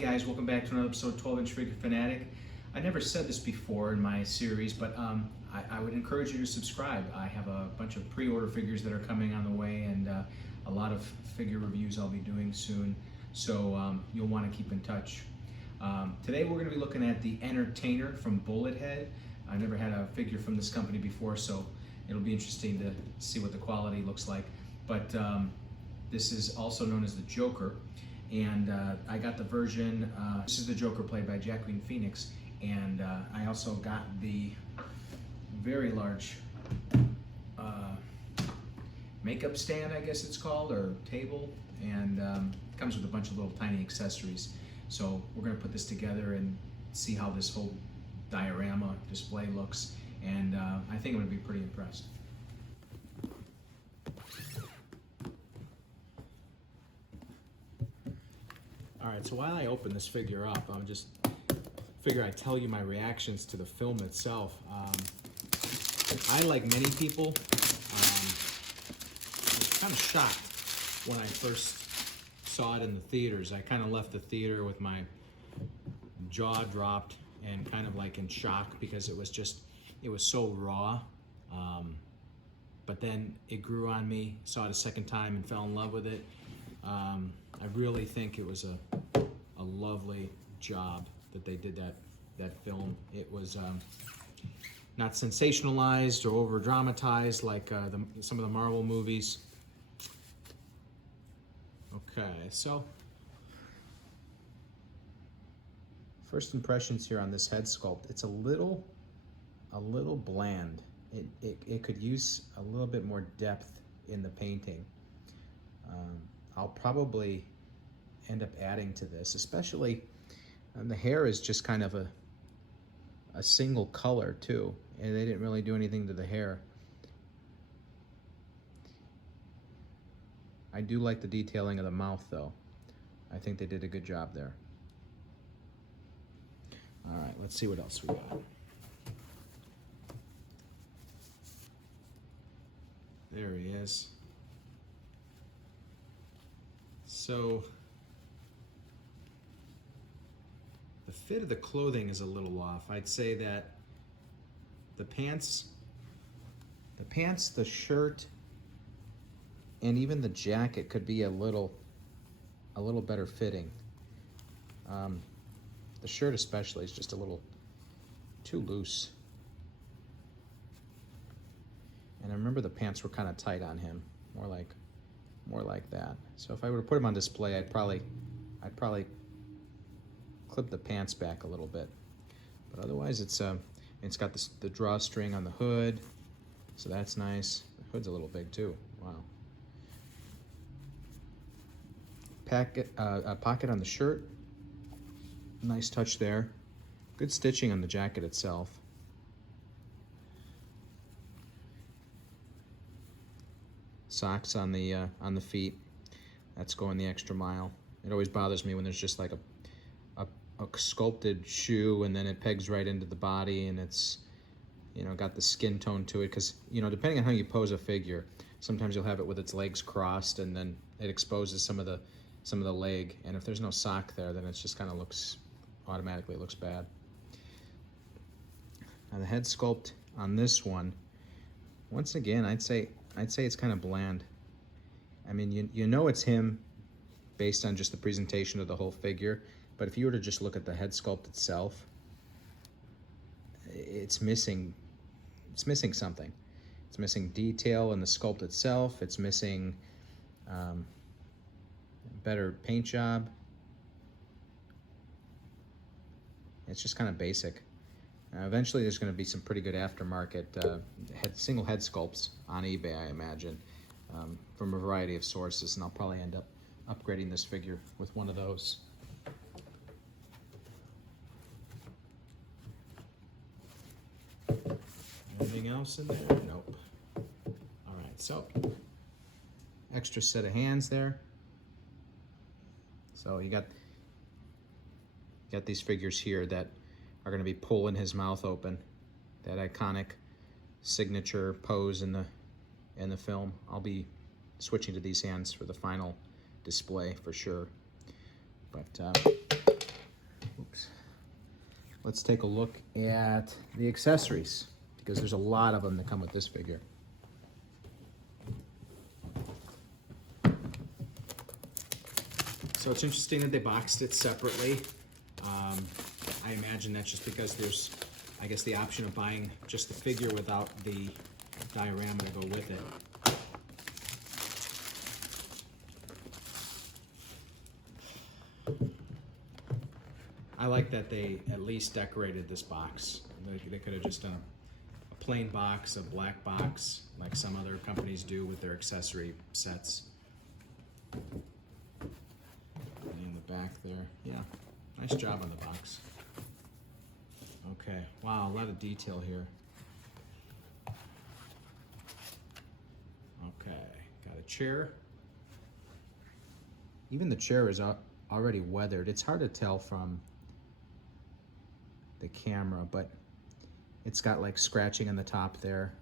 guys, welcome back to another episode of 12-inch Figure Fanatic. I never said this before in my series, but I would encourage you to subscribe. I have a bunch of pre-order figures that are coming on the way, and a lot of figure reviews I'll be doing soon, so you'll want to keep in touch. Today we're going to be looking at the Entertainer from Bullet Head. I never had a figure from this company before, so it'll be interesting to see what the quality looks like. But this is also known as the Joker, and I got the version, this is the Joker played by Joaquin Phoenix, and I also got the very large makeup stand, I guess it's called, or table, and comes with a bunch of little tiny accessories. So we're going to put this together and see how this whole diorama display looks, and I think I'm going to be pretty impressed. Alright, so while I open this figure up, I'm just figure I'd tell you my reactions to the film itself. I, like many people, was kind of shocked when I first saw it in the theaters. I kind of left the theater with my jaw dropped and kind of like in shock because it was so raw. But then it grew on me, saw it a second time and fell in love with it. I really think it was a lovely job that they did that film. It was not sensationalized or over dramatized like some of the Marvel movies. Okay, so first impressions here on this head sculpt. It's a little bland. It could use a little bit more depth in the painting. I'll probably end up adding to this, especially the hair is just kind of a single color too, and they didn't really do anything to the hair. I do like the detailing of the mouth though. I think they did a good job there. All right, let's see what else we got. There he is. So the fit of the clothing is a little off. I'd say that the pants, the shirt, and even the jacket could be a little better fitting. The shirt especially is just a little too loose. And I remember the pants were kind of tight on him, more like that. So if I were to put him on display, I'd probably clip the pants back a little bit. But otherwise, it's got the drawstring on the hood, so that's nice. The hood's a little big too. Wow. A pocket on the shirt. Nice touch there. Good stitching on the jacket itself. Socks on the feet. That's going the extra mile. It always bothers me when there's just like a sculpted shoe and then it pegs right into the body and it's, you know, got the skin tone to it, because, you know, depending on how you pose a figure, sometimes you'll have it with its legs crossed and then it exposes some of the leg, and if there's no sock there, then it just kind of automatically looks bad. Now the head sculpt on this one, once again, I'd say it's kind of bland. I mean, you know it's him based on just the presentation of the whole figure, but if you were to just look at the head sculpt itself, it's missing something. It's missing detail in the sculpt itself. It's missing better paint job. It's just kind of basic. Eventually there's going to be some pretty good aftermarket single head sculpts on eBay, I imagine, from a variety of sources, and I'll probably end up upgrading this figure with one of those. Anything else in there? Nope. All right, so extra set of hands there. So you got these figures here that are going to be pulling his mouth open, that iconic signature pose in the film. I'll be switching to these hands for the final display for sure. But let's take a look at the accessories, because there's a lot of them that come with this figure. So it's interesting that they boxed it separately. I imagine that's just because there's, I guess, the option of buying just the figure without the diorama to go with it. I like that they at least decorated this box. They could have just done a plain box, a black box, like some other companies do with their accessory sets. In the back there, yeah, nice job on the box. Okay, wow, a lot of detail here. Okay, got a chair. Even the chair is already weathered. It's hard to tell from the camera, but it's got like scratching on the top there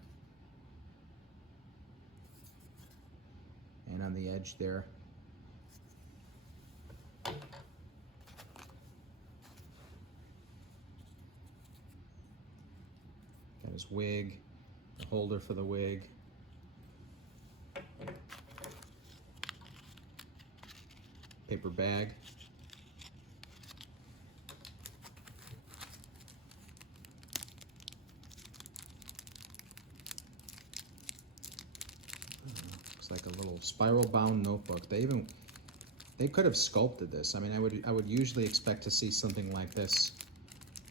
and on the edge there. Got his wig, the holder for the wig. Paper bag. Looks like a little spiral bound notebook. They could have sculpted this. I mean, I would usually expect to see something like this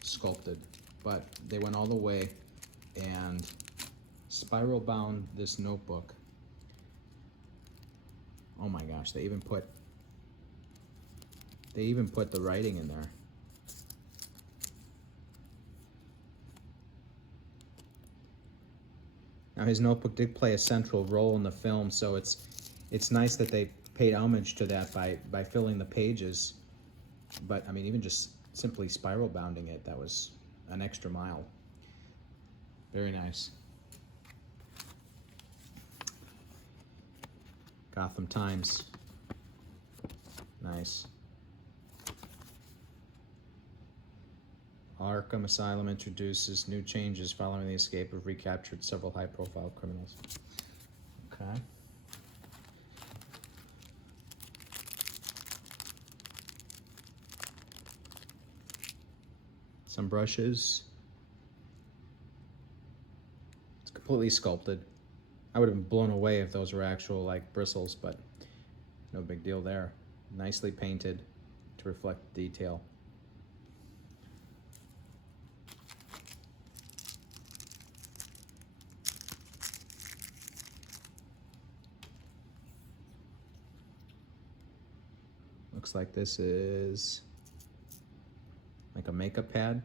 sculpted, but they went all the way and spiral bound this notebook. Oh my gosh, they even put the writing in there. Now his notebook did play a central role in the film, so it's nice that they paid homage to that by filling the pages. But I mean, even just simply spiral bounding it, that was an extra mile. Very nice. Gotham Times. Nice. Arkham Asylum introduces new changes following the escape of recaptured several high-profile criminals. Okay. Some brushes. It's completely sculpted. I would have been blown away if those were actual like bristles, but no big deal there. Nicely painted to reflect detail. Looks like this is like a makeup pad.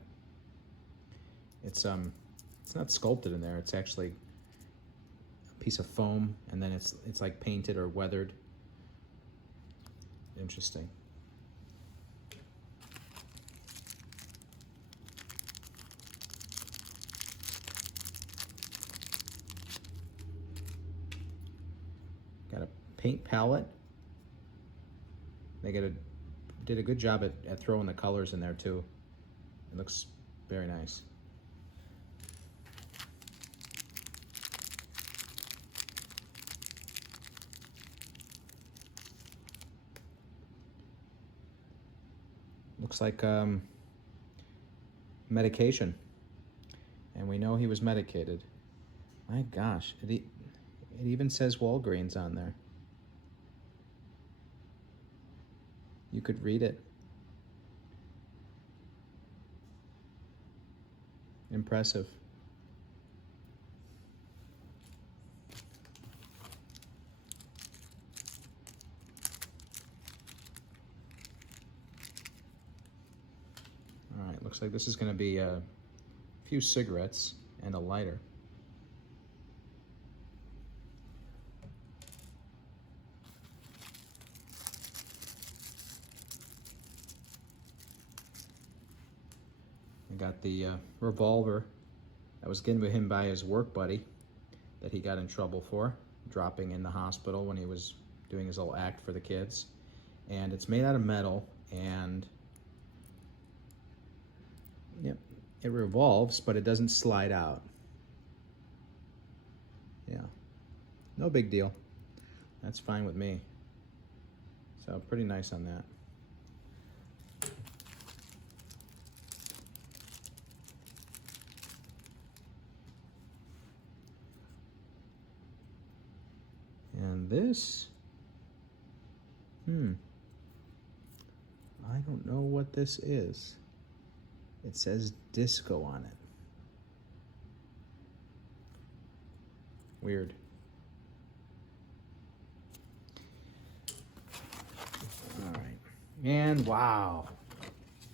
It's not sculpted in there. It's actually a piece of foam, and then it's like painted or weathered. Interesting. Got a paint palette. They did a good job at throwing the colors in there too. It looks very nice. Looks like medication, and we know he was medicated. My gosh, it even says Walgreens on there. You could read it. Impressive. All right, looks like this is going to be a few cigarettes and a lighter. I got the revolver that was given to him by his work buddy that he got in trouble for, dropping in the hospital when he was doing his little act for the kids. And it's made out of metal, and yep, It revolves, but it doesn't slide out. Yeah, no big deal. That's fine with me. So pretty nice on that. And this, I don't know what this is. It says disco on it. Weird. All right. And wow.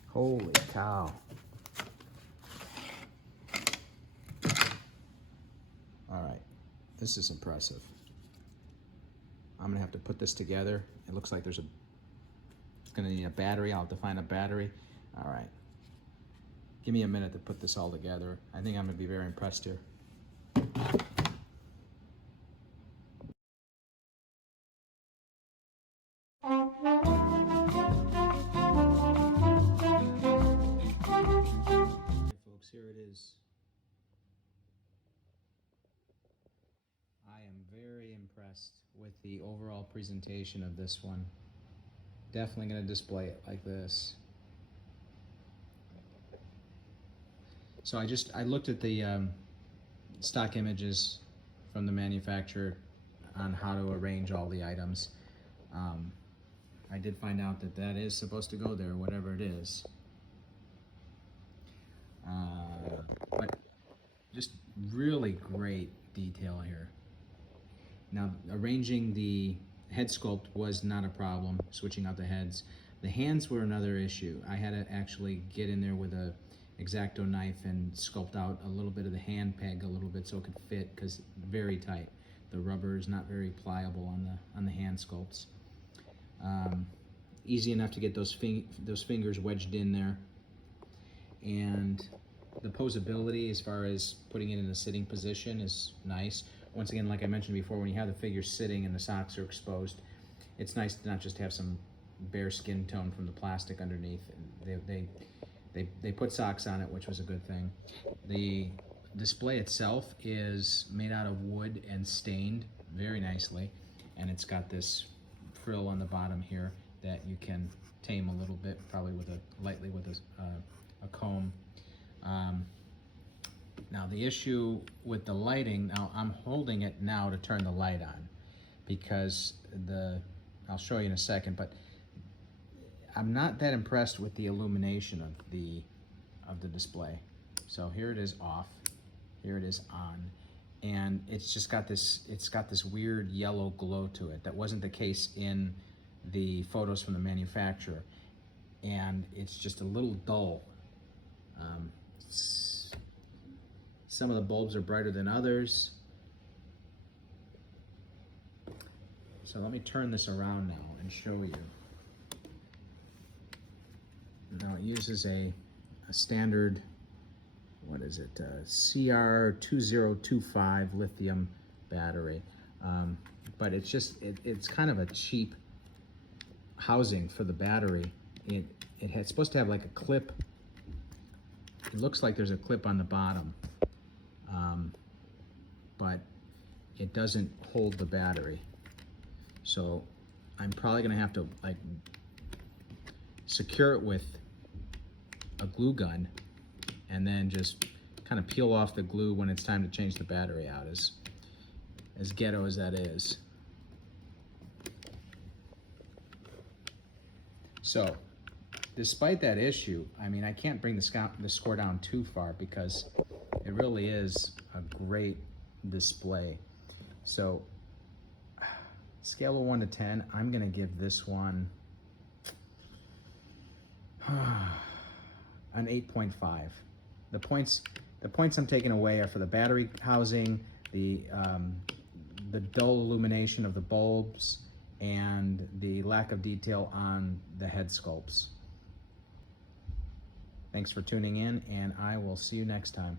Holy cow. All right. This is impressive. I'm gonna have to put this together. It looks like it's gonna need a battery. I'll have to find a battery. All right. Give me a minute to put this all together. I think I'm gonna be very impressed here. Folks, here it is. I am very impressed with the overall presentation of this one. Definitely going to display it like this. So I looked at the stock images from the manufacturer on how to arrange all the items. I did find out that that is supposed to go there, whatever it is. But just really great detail here. Now, arranging the head sculpt was not a problem, switching out the heads. The hands were another issue. I had to actually get in there with a X-Acto knife and sculpt out a little bit of the hand peg a little bit so it could fit, because very tight. The rubber is not very pliable on the hand sculpts. Easy enough to get those fingers wedged in there. And the posability as far as putting it in a sitting position is nice. Once again, like I mentioned before, when you have the figure sitting and the socks are exposed, it's nice to not just have some bare skin tone from the plastic underneath. They put socks on it, which was a good thing. The display itself is made out of wood and stained very nicely, and it's got this frill on the bottom here that you can tame a little bit, probably lightly with a comb. Now the issue with the lighting, now I'm holding it now to turn the light on, because I'll show you in a second, but I'm not that impressed with the illumination of the display. So here it is off, here it is on, and it's got this weird yellow glow to it. That wasn't the case in the photos from the manufacturer, and it's just a little dull. Some of the bulbs are brighter than others. So let me turn this around now and show you. Now it uses a standard, what is it, CR2025 lithium battery. But it's kind of a cheap housing for the battery. It's supposed to have like a clip. It looks like there's a clip on the bottom, but it doesn't hold the battery. So I'm probably gonna have to like secure it with a glue gun and then just kind of peel off the glue when it's time to change the battery out, as ghetto as that is. So despite that issue, I mean, I can't bring the score down too far, because it really is a great display. So scale of 1 to 10, I'm gonna give this one an 8.5. The points I'm taking away are for the battery housing, the dull illumination of the bulbs, and the lack of detail on the head sculpts. Thanks for tuning in, and I will see you next time.